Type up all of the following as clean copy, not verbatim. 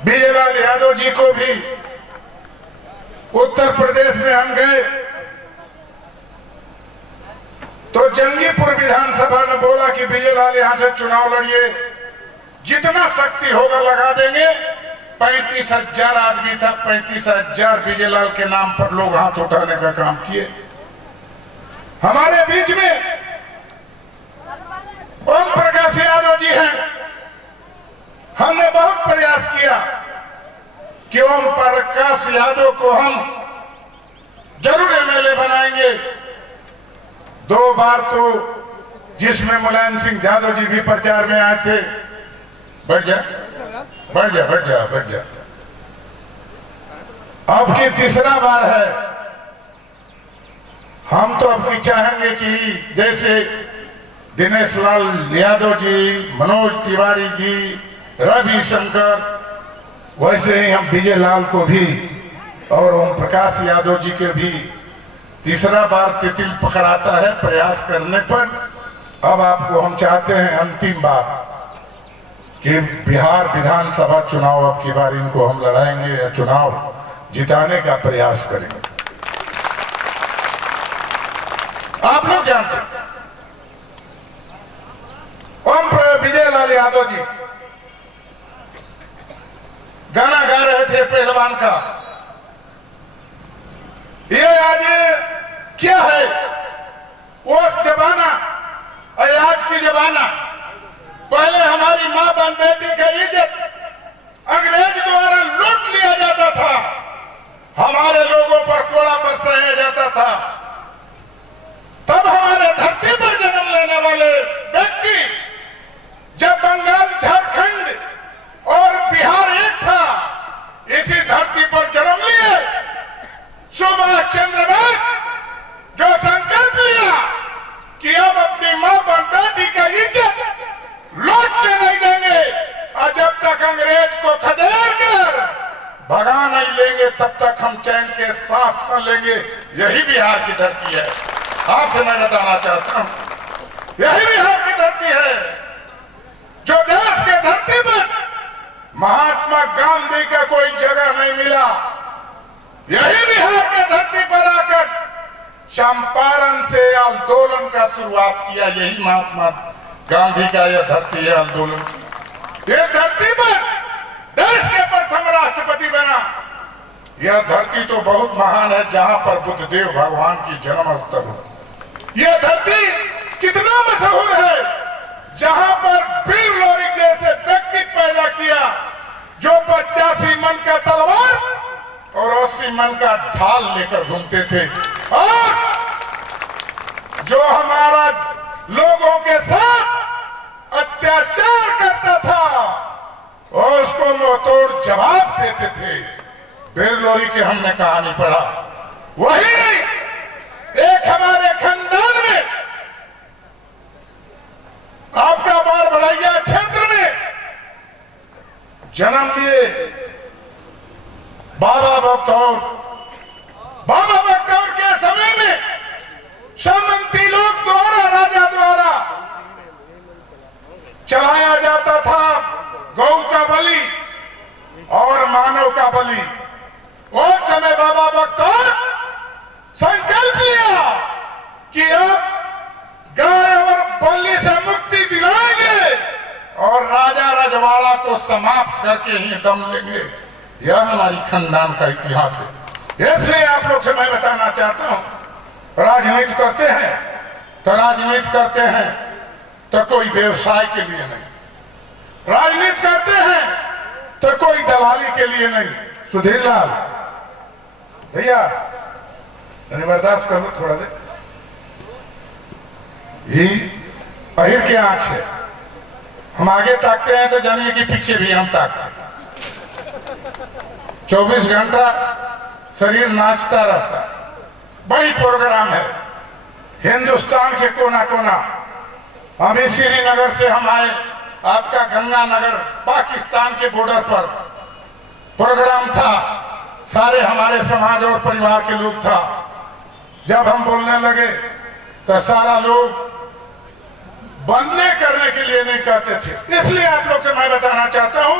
बीजेलाल यादव जी को भी उत्तर प्रदेश में हम गए तो जंगीपुर विधानसभा ने बोला कि बीजेलाल यहां से चुनाव लड़िए, जितना शक्ति होगा लगा देंगे। 35,000 आदमी था, 35,000 बीजेलाल के नाम पर लोग हाथ उठाने का काम किए। हमारे बीच में ओम प्रकाश यादव जी हैं। हमने बहुत प्रयास किया कि ओम प्रकाश यादव को हम जरूर एमएलए बनाएंगे। 2 बार तो जिसमें मुलायम सिंह यादव जी भी प्रचार में आए थे। बढ़ जा बढ़ जा बढ़ जा बढ़ जा। अब की तीसरा बार है। हम तो अब की चाहेंगे कि जैसे दिनेश लाल यादव जी, मनोज तिवारी जी, रविशंकर, वैसे ही हम बीजेलाल को भी और ओम प्रकाश यादव जी के भी तीसरा बार तितिल पकड़ाता है प्रयास करने पर। अब आपको हम चाहते हैं अंतिम बार कि बिहार विधानसभा चुनाव अब की बार इनको हम लड़ाएंगे या चुनाव जिताने का प्रयास करेंगे। आप लोग जानते हैं ओम बीजेलाल यादव जी गाना गा रहे थे पहलवान का। ये आज क्या है वो जमाना और आज की जमाना। पहले हमारी मां बहन बेटी का इज्जत अंग्रेज द्वारा लूट लिया जाता था, हमारे लोगों पर कोड़ा बरसाया जाता था। तब हमारे धरती पर जन्म लेने वाले व्यक्ति जब बंगाल, झारखंड और बिहार एक था, इसी धरती पर जन्म लिए सुभाष चंद्र बोस जो संकल्प लिया कि अब अपनी मां बहन बेटी का इज्जत लौट के नहीं देंगे और जब तक अंग्रेज को खदेड़ कर भगा नहीं लेंगे तब तक हम चैन के सांस न लेंगे। यही बिहार की धरती है। आपसे मैं बताना चाहता हूं, यही बिहार की धरती है जो देश के धरती पर महात्मा गांधी का कोई जगह नहीं मिला। यही बिहार के धरती पर आकर चंपारण से आंदोलन का शुरुआत किया। यही महात्मा गांधी का यह धरती है आंदोलन। यह धरती पर देश के प्रथम राष्ट्रपति बना। यह धरती तो बहुत महान है जहां पर बुद्धदेव भगवान की जन्म स्थल हो। यह धरती कितना मशहूर है जहां पर वीर लोरी जैसे व्यक्ति पैदा किया जो 85 मन का तलवार और 80 मन का ढाल लेकर घूमते थे और जो हमारा लोगों के साथ अत्याचार करता था और उसको मुंहतोड़ जवाब देते थे। वीर लोरी की हमने कहानी पढ़ा। वही नहीं, एक हमारे खानदान में आपका बार बढ़ैया क्षेत्र में जन्म लिए बाबा बख्तौर। बाबा बख्तौर के समय में सामंती लोग द्वारा, राजा द्वारा चलाया जाता था गौ का बलि और मानव का बलि। उस समय बाबा बख्तौर संकल्प लिया कि अब गाय और बलि से मुक्ति दिलाएंगे और राजा रजवाड़ा को समाप्त करके ही दम लेंगे। यह हमारी खानदान का इतिहास है। इसलिए आप लोग से मैं बताना चाहता हूं, राजनीति करते हैं तो राजनीति करते हैं तो कोई व्यवसाय के लिए नहीं, राजनीति करते हैं तो कोई दलाली के लिए नहीं। सुधीर लाल भैया बर्दाश्त कर लो थोड़ा देर। ये अहिर की आंख है, हम आगे ताकते हैं तो जानिए कि पीछे भी हम ताकते हैं। 24 घंटा शरीर नाचता रहता है। बड़ी प्रोग्राम है हिंदुस्तान के कोना कोना। अभी श्रीनगर से हम आए, आपका गंगानगर पाकिस्तान के बॉर्डर पर प्रोग्राम था। सारे हमारे समाज और परिवार के लोग था। जब हम बोलने लगे तो सारा लोग बनने करने के लिए नहीं कहते थे। इसलिए आप लोग से मैं बताना चाहता हूं,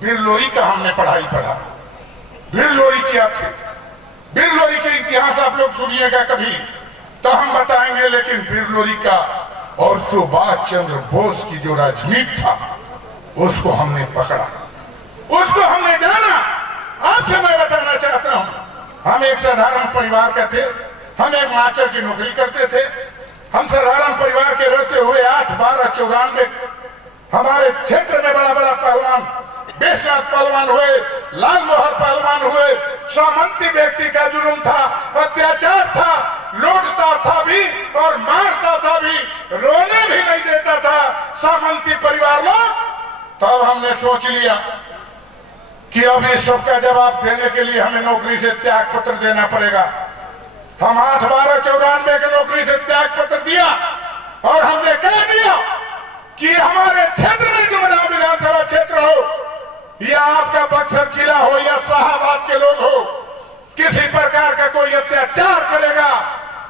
बिरलोरी का हमने पढ़ाई पढ़ा। बिरलोरी क्या थे? बिरलोरी के इतिहास आप लोग सुनिएगा कभी तो हम बताएंगे, लेकिन बिरलोरी का और सुभाष चंद्र बोस की जो राजनीति था उसको हमने पकड़ा, उसको हमने जाना। आपसे मैं बताना चाहता हूं, हम एक साधारण परिवार का थे, हम एक मास्टर की नौकरी करते थे। हम साधारण परिवार के रहते हुए 8/12/94 हमारे क्षेत्र में बड़ा बड़ा पहलवान, बेशनाथ पहलवान हुए, लाल मोहर पहलवान हुए। सामंती व्यक्ति का जुल्म था, अत्याचार था, लूटता था भी और मारता था भी, रोने भी नहीं देता था सामंती परिवार लोग। तब हमने सोच लिया कि अब इस सबका जवाब देने के लिए हमें नौकरी से त्याग पत्र देना पड़ेगा। हम 8/12/94 की नौकरी से त्याग पत्र दिया और हमने कह दिया कि हमारे क्षेत्र में डुमरा विधानसभा क्षेत्र हो या आपका बक्सर जिला हो या शाहाबाद के लोग हो, किसी प्रकार का कोई अत्याचार करेगा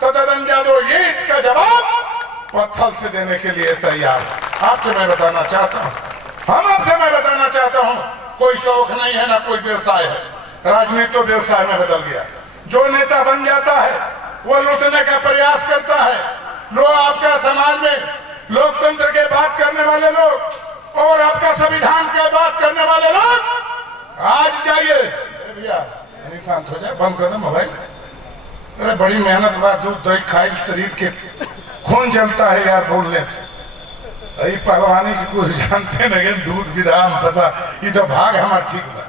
तो ददन यादव ये इसका जवाब पत्थर से देने के लिए तैयार। आपसे मैं बताना चाहता हूं, हम आपसे मैं बताना चाहता हूं, कोई शौक नहीं है ना कोई व्यवसाय है। राजनीति तो व्यवसाय में बदल गया। जो नेता बन जाता है वो लूटने का प्रयास करता है। लोग आपका समाज में लोकतंत्र के बात करने वाले लोग और आपका संविधान के बात करने वाले लोग आज जाइए भैया शांत हो जाए, बंद कर दो मोबाइल। अरे बड़ी मेहनत बाद दूध दही खाई, शरीर के खून जलता है यार बोलने से। यही पहलवानी की कुछ जानते नहीं, दूध विधान पता, ये तो भाग हमारा ठीक था।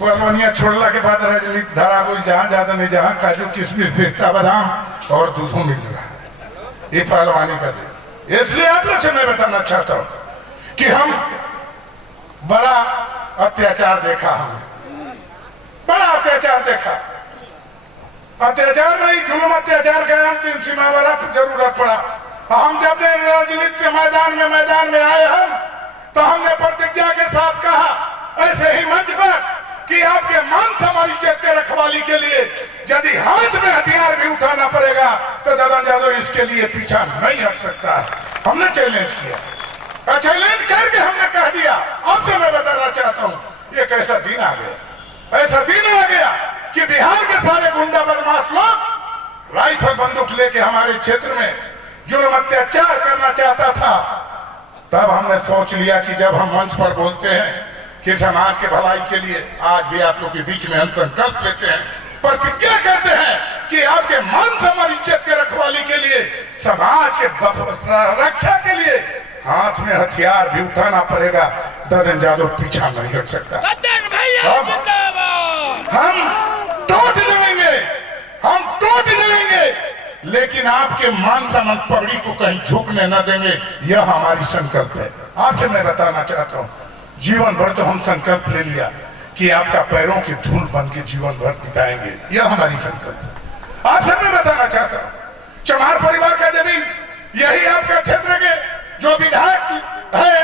पहलवानिया छोड़ला के बाद राजनीति धारा बोल जहाँ ज्यादा नहीं, जहाँ काजू किशमिश पिस्ता बादाम और दूधों मिल रहा है, ये पहलवानी का दिन। इसलिए आप लोग से मैं बताना चाहता हूँ कि हम बड़ा अत्याचार देखा, हमने बड़ा अत्याचार देखा। अत्याचार नहीं, जुल्म अत्याचार का अंतिम सीमा वाला जरूरत पड़ा। हम जब राजनीति के मैदान में आए हम तो हमने प्रतिज्ञा के साथ कहा ऐसे ही मंच पर कि आपके मान सम्मान इज्जत के रखवाली के लिए यदि हाथ में हथियार भी उठाना पड़ेगा तो ददन यादव इसके लिए पीछा नहीं हट सकता है। हमने चैलेंज किया, चैलेंज करके हमने कह दिया। आपसे मैं बताना चाहता हूँ ये कैसा दिन आ गया, ऐसा दिन आ गया कि बिहार के सारे गुंडा बदमाश लोग राइफल बंदूक लेके हमारे क्षेत्र में जुल्म अत्याचार करना चाहता था। तब हमने सोच लिया कि जब हम मंच पर बोलते हैं कि समाज के भलाई के लिए आज भी आप लोग के बीच में हम संकल्प लेते हैं, प्रतिज्ञा करते हैं कि आपके मान सम्मान इज्जत के रखवाली के लिए, समाज के रक्षा के लिए हाथ में हथियार भी उठाना पड़ेगा, ददन यादव पीछा नहीं हट सकता। हम टूट जाएंगे, हम टूट जाएंगे, लेकिन आपके मान सम्मान पगड़ी को कहीं झुकने न देंगे, यह हमारी संकल्प है। आपसे मैं बताना चाहता हूँ जीवन भर तो हम संकल्प ले लिया कि आपका पैरों की धूल बन के जीवन भर बिताएंगे, यह हमारी संकल्प है। आपसे मैं बताना चाहता हूँ चमार परिवार का जमीन यही आपका क्षेत्र के जो विधायक है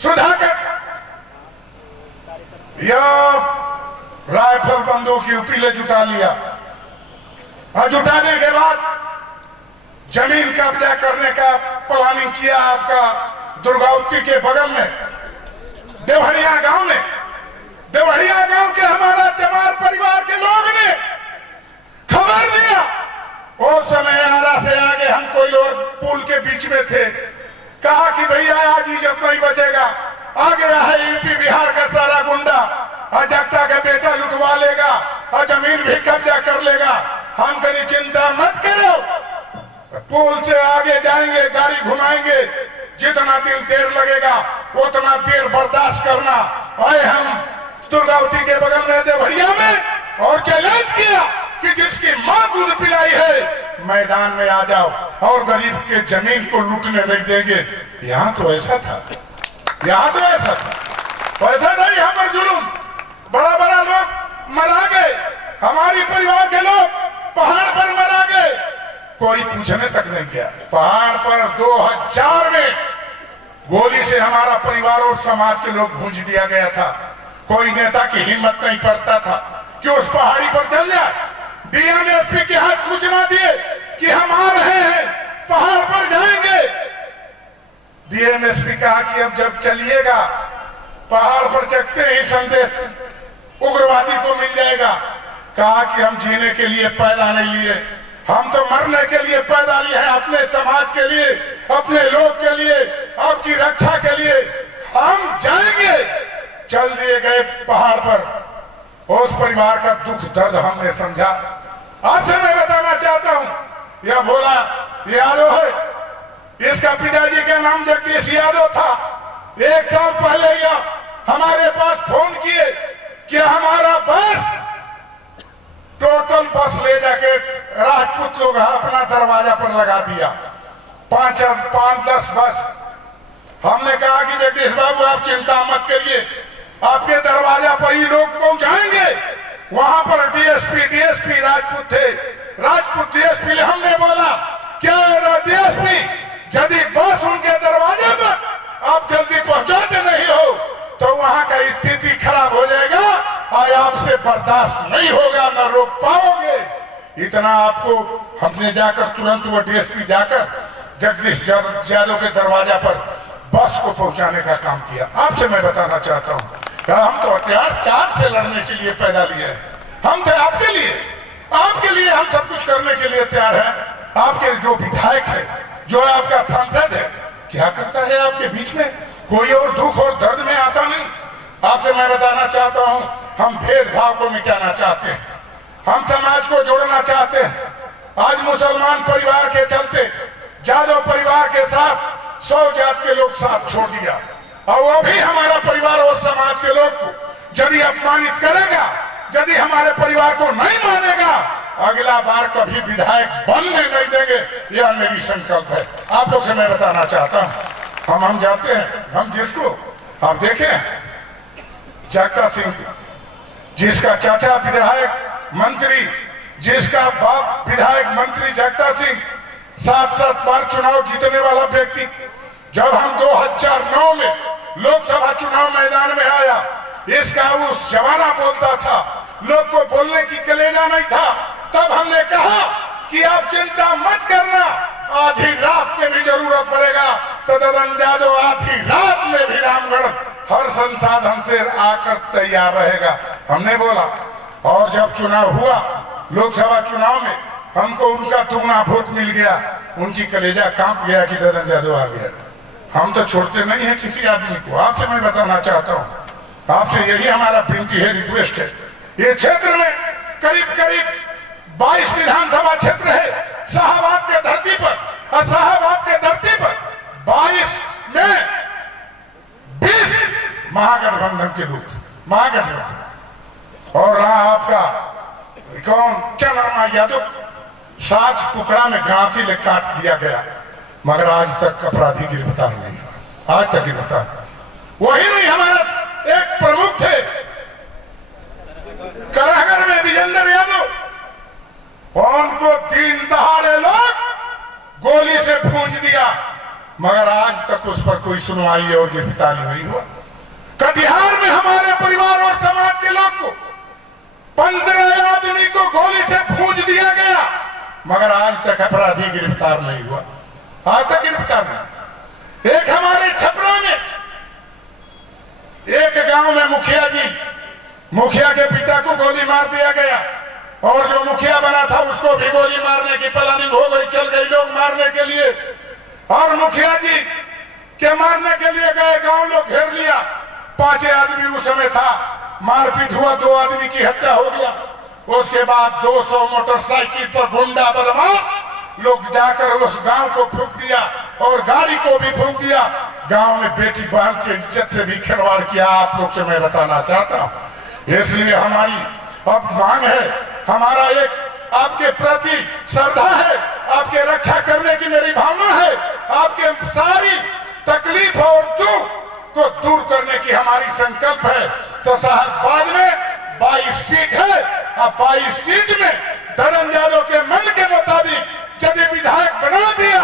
सुधाकर, यह राइफल बंदूक यूपी ले जुटा लिया और जुटाने के बाद जमीन कब्जा करने का प्लानिंग किया आपका दुर्गावती के बगल में देवहरिया गांव में। देवहरिया गांव के हमारा चमार परिवार के लोग ने खबर दिया। उस समय आरा से आगे हम कोई लोग पुल के बीच में थे, कहा कि भैया आज इज्जत नहीं बचेगा, आ गया है यूपी बिहार का सारा गुंडा, अजक्ता का बेटा लुटवा लेगा और जमीन भी कब्जा कर लेगा। हम कहीं चिंता मत करो, पुल से आगे जाएंगे, गाड़ी घुमाएंगे, जितना दिन देर लगेगा उतना देर बर्दाश्त करना। आए हम दुर्गावती के बगल में देवहरिया में और चैलेंज किया कि जिसकी मां दूध पिलाई है मैदान में आ जाओ और गरीब के जमीन को लूटने नहीं देंगे। यहाँ तो ऐसा था, यहाँ तो ऐसा था, ऐसा नहीं। हमारे जुलूम बड़ा बड़ा लोग मरा गए, हमारी परिवार के लोग पहाड़ पर मरा गए, कोई पूछने तक नहीं गया। पहाड़ पर 2000 में गोली से हमारा परिवार और समाज के लोग भूंज दिया गया था। कोई नेता की हिम्मत नहीं पड़ता था कि उस पहाड़ी पर चल जाए। डीएमएसपी के हाथ सूचना दिए कि हम आ रहे हैं, पहाड़ पर जाएंगे। डीएमएसपी कहा कि अब जब चलिएगा पर चढ़ते ही संदेश उग्रवादी को मिल जाएगा। कहा कि हम जीने के लिए पैदा नहीं लिए, हम तो मरने के लिए पैदा लिए हैं, अपने समाज के लिए, अपने लोग के लिए, आपकी रक्षा के लिए हम जाएंगे। चल दिए गए पहाड़ पर। उस परिवार का दुख दर्द हमने समझा। आपसे मैं बताना चाहता हूं, यह भोला यादव है, इसका पिताजी का नाम जगदीश यादव था। 1 साल पहले यह हमारे पास फोन किए कि हमारा बस टोटल बस ले जाके राजपूत लोग अपना दरवाजा पर लगा दिया, 5-10 बस। हमने कहा कि जगदीश बाबू आप चिंता मत करिए, आपके दरवाजा पर ही लोग पहुंचाएंगे। वहां पर डीएसपी राजपूत थे, राजपूत डीएसपी। हमने बोला क्या डीएसपी यदि बस उनके दरवाजे पर आप जल्दी पहुंचाते नहीं हो तो वहां का स्थिति खराब हो जाएगा और आपसे बर्दाश्त नहीं होगा, न रोक पाओगे। इतना आपको हमने जाकर तुरंत वो डीएसपी जाकर जगदीश यादव के दरवाजा पर बस को पहुंचाने का काम किया। आपसे मैं बताना चाहता हूं, हम तो हथियार से लड़ने के लिए पैदा लिए हैं, हम थे आपके लिए हम सब कुछ करने के लिए तैयार हैं। आपके जो विधायक है, जो आपका सांसद है, क्या करता है आपके बीच में? कोई और दुख और दर्द में आता नहीं। आपसे मैं बताना चाहता हूं, हम भेदभाव को मिटाना चाहते हैं, हम समाज को जोड़ना चाहते हैं। आज मुसलमान परिवार के चलते यादव परिवार के साथ 100 जात के लोग साथ छोड़ दिया, और वो भी हमारा परिवार और समाज के लोग को यदि अपमानित करेगा, यदि हमारे परिवार को नहीं मानेगा, अगला बार कभी विधायक बनने नहीं देंगे। यह मेरी संकल्प है। आप लोग से मैं बताना चाहता हूं, हम जाते हैं, हम जिसको आप देखें जगता सिंह, जिसका चाचा विधायक मंत्री, जिसका बाप विधायक मंत्री जगता सिंह, 7 बार चुनाव जीतने वाला व्यक्ति, जब हम 2009 में लोकसभा चुनाव मैदान में आया, इसका उस जमाना बोलता था, लोग को बोलने की कलेजा नहीं था। तब हमने कहा कि आप चिंता मत करना, आधी रात में भी जरूरत पड़ेगा तो ददन यादव आधी रात में भी रामगढ़ हर संसाधन से आकर तैयार रहेगा। हमने बोला, और जब चुनाव हुआ लोकसभा चुनाव में, हमको उनका दुगना वोट मिल गया, उनकी कलेजा कांप गया कि ददन यादव आ गया। हम तो छोड़ते नहीं है किसी आदमी को। आपसे मैं बताना चाहता हूँ, आपसे यही हमारा विनती है, रिक्वेस्ट है। ये क्षेत्र में करीब 22 विधानसभा क्षेत्र है शाहबाद के धरती पर, और शाहबाद के धरती पर 22 में 20 महागठबंधन के लोग, महागठबंधन। और रहा आपका कौन, क्या नाम है, यादव, 7 टुकड़ा में गांसी ले काट दिया गया, मगर आज तक अपराधी गिरफ्तार नहीं हुआ, आज तक गिरफ्तार। वही नहीं, हमारा एक प्रमुख थे कराहगढ़ में विजेंद्र यादव, उनको 3 दहाड़े लोग गोली से भूंज दिया, मगर आज तक उस पर कोई सुनवाई और गिरफ्तारी नहीं हुआ। कटिहार में हमारे परिवार और समाज के लोग को 15 आदमी को गोली से भूंज दिया गया, मगर आज तक अपराधी गिरफ्तार नहीं हुआ, आज तक गिरफ्तार नहीं। एक हमारे छपरा में एक गांव में मुखिया के पिता को गोली मार दिया गया, और जो मुखिया बना था उसको भी गोली मारने की प्लानिंग हो गई, चल गई लोग मारने के लिए, और मुखिया जी के मारने के लिए गए, गांव लोग घेर लिया, 5 आदमी उस समय था, मारपीट हुआ, 2 आदमी की हत्या हो गया। उसके बाद 200 मोटरसाइकिल पर गुंडा बदमाश लोग जाकर उस गांव को फूंक दिया और गाड़ी को भी फूंक दिया। गांव में बेटी बहन की इज्जत से भी खिलवाड़ किया। आप लोग से मैं बताना चाहता हूं, इसलिए हमारी अब मांग है, हमारा एक आपके प्रति श्रद्धा है, आपके रक्षा करने की मेरी भावना है, आपके सारी तकलीफ और दुख को दूर करने की हमारी संकल्प है। तो शाहबाद में 22 सीट है, अब 22 सीट में ददन यादव के मन के मुताबिक यदि विधायक बना दिया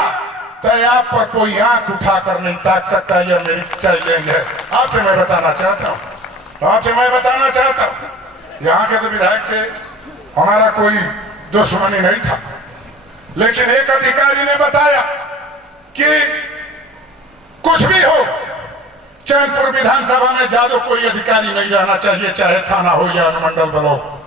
तो आप पर कोई आंख उठाकर नहीं ताक सकता। यह मेरी चैलेंज है। आपसे मैं बताना चाहता हूँ, यहाँ के तो विधायक से हमारा कोई दुश्मनी नहीं था, लेकिन एक अधिकारी ने बताया कि कुछ भी हो, चैनपुर विधानसभा में ज्यादा कोई अधिकारी नहीं रहना चाहिए, चाहे थाना हो या अनुमंडल ब्लॉक।